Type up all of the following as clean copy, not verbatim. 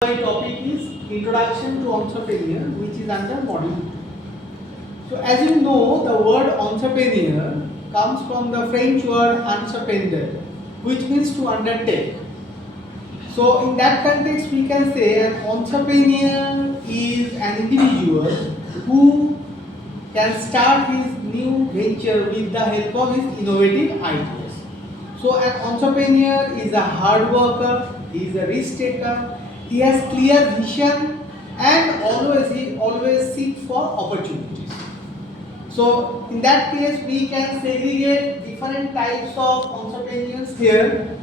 My topic is Introduction to Entrepreneur, which is under Module 2. So, as you know, the word entrepreneur comes from the French word entreprendre, which means to undertake. So, in that context, we can say an entrepreneur is an individual who can start his new venture with the help of his innovative ideas. So, an entrepreneur is a hard worker, he is a risk taker. He has clear vision and he always seek for opportunities. So in that case we can segregate different types of entrepreneurs here.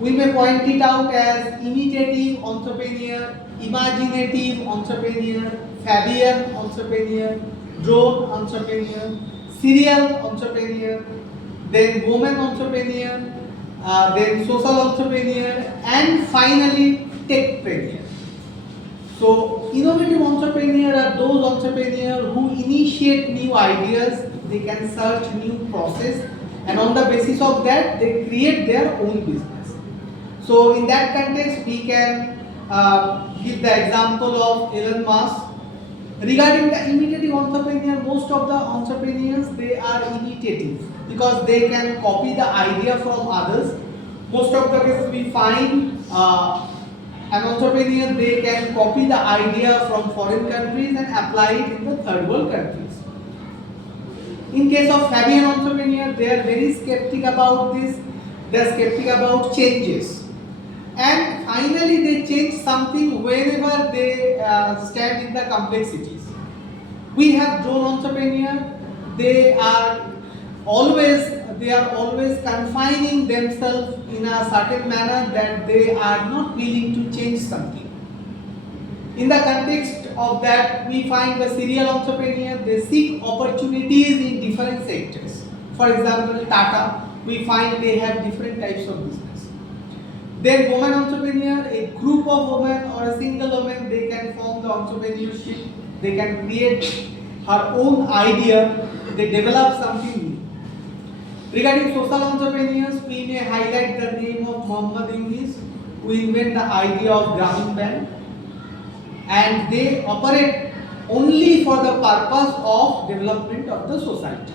We may point it out as imitative entrepreneur, imaginative entrepreneur, Fabian entrepreneur, drone entrepreneur, serial entrepreneur, then woman entrepreneur, then social entrepreneur, and finally techpreneur. So innovative entrepreneur are those entrepreneurs who initiate new ideas, they can search new process, and on the basis of that they create their own business. So in that context we can give the example of Elon Musk. Regarding the imitative entrepreneur, most of the entrepreneurs they are imitative because they can copy the idea from others. Most of the cases we find an entrepreneur they can copy the idea from foreign countries and apply it in the third world countries. In case of Fabian entrepreneur, they are very skeptical about this. They are skeptical about changes. And finally they change something whenever they stand in the complexities. We have drone entrepreneur, they are always confining themselves in a certain manner that they are not willing to change something. In the context of that, we find the serial entrepreneur, they seek opportunities in different sectors. For example, Tata, we find they have different types of business. Then woman entrepreneur, a group of women or a single woman, they can form the entrepreneurship, they can create her own idea, they develop something new. Regarding social entrepreneurs, we may highlight the name of Muhammad Yunus, who invent the idea of Grameen Bank, and they operate only for the purpose of development of the society.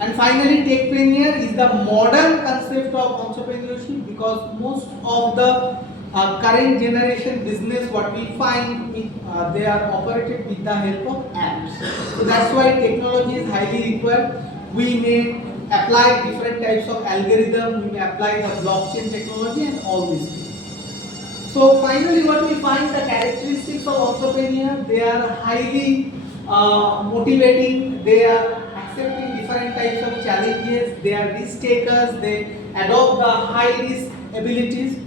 And finally, techpreneur is the modern concept of entrepreneurship because most of the current generation business what we find they are operated with the help of apps. So that's why technology is highly required. We may apply different types of algorithm, we may apply the blockchain technology and all these things. So finally what we find the characteristics of entrepreneur, they are highly motivating, they are accepting different types of challenges, they are risk takers, they adopt the high risk abilities.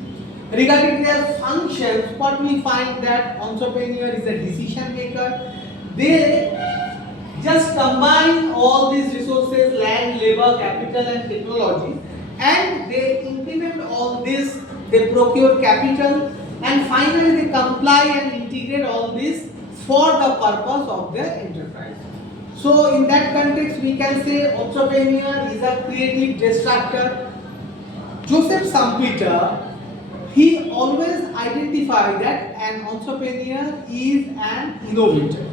Regarding their functions, what we find that entrepreneur is a decision maker. They just combine all these resources, land, labor, capital and technology, and they implement all this, they procure capital, and finally they comply and integrate all this for the purpose of their enterprise. So in that context we can say entrepreneur is a creative disruptor. Joseph Schumpeter, he always identified that an entrepreneur is an innovator.